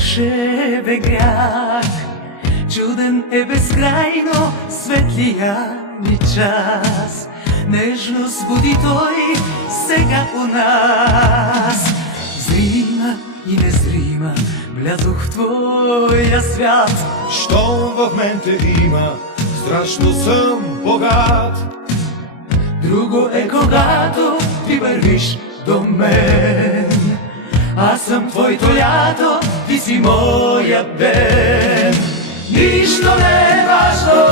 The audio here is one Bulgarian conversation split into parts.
вълшебен град. Чуден е безкрайно светлия ни час. Нежност буди той сега у нас. Зрима и незрима влязох в твоя свят. Щом в мен те има, страшно съм богат. Друго е когато ти вървиш до мен. Аз съм твоето лято, ти си моя ден. Нищо не е важно,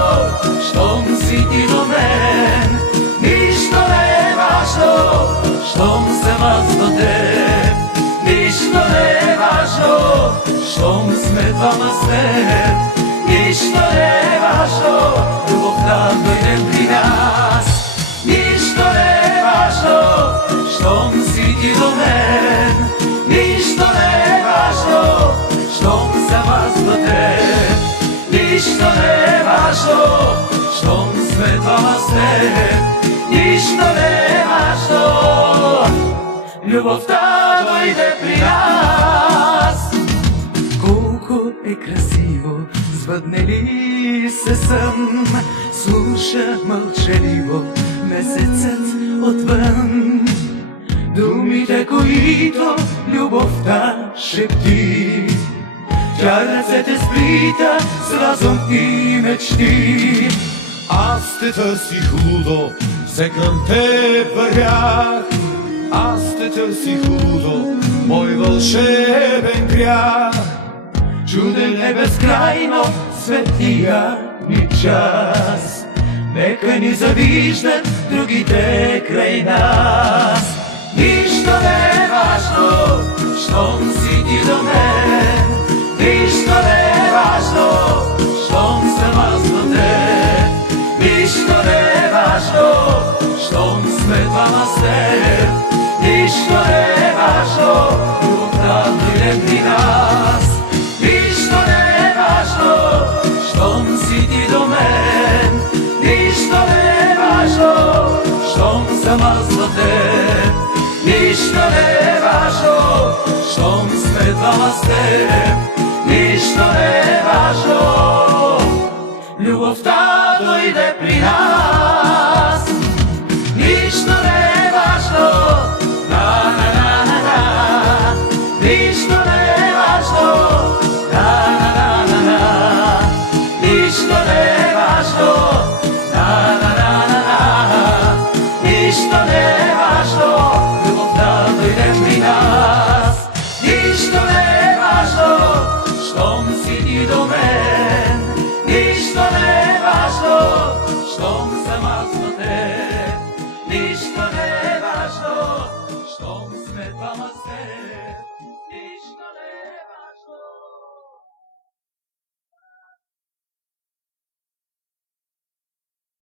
щом си ти до мен. Нищо не е важно, щом съм аз до теб. Нищо не е важно, щом сме двама с теб. Нищо не е важно, любовта дойде при нас. Нищо не е важно, щом си ти до мен. Нищо не е важно, щом съм аз до теб. Нищо не е важно, щом сме двама с теб. Нищо не е важно, любовта дойде при нас. Колко е красиво, сбъдне ли се сън, слуша мълчаливо месецът отвън. Думите, които любовта шепти, тя ръцете сплита с разум и мечти. Аз те търси худо, все към те вървях. Аз те търси худо, мой вълшебен грях. Чуден е безкрайно светлия ни час. Нека ни завиждат другите край нас. Нищо не е важно, щом си ти до мен. Нищо не е важно, щом съм аз до теб. Нищо не е важно, щом сме двама с теб. Нищо не е важно, любовта дойде при нас. Нищо не е важно, щом си ти до мен. Нищо не е важно, щом съм аз до теб. Нищо не е важно, щом сме двама с теб. Нищо не е важно, любовта дойде при нас. Нищо не е важно, на-на-на-на-на. Нищо не е важно, на-на-на-на-на. Нищо не е важно, на-на-на-на-на. Нищо не е важно, любовта дойде при нас. Нищо не е важно, щом си ти до мен. Нищо не е важно, щом съм аз до теб. Нищо не е важно, щом сме двама с теб.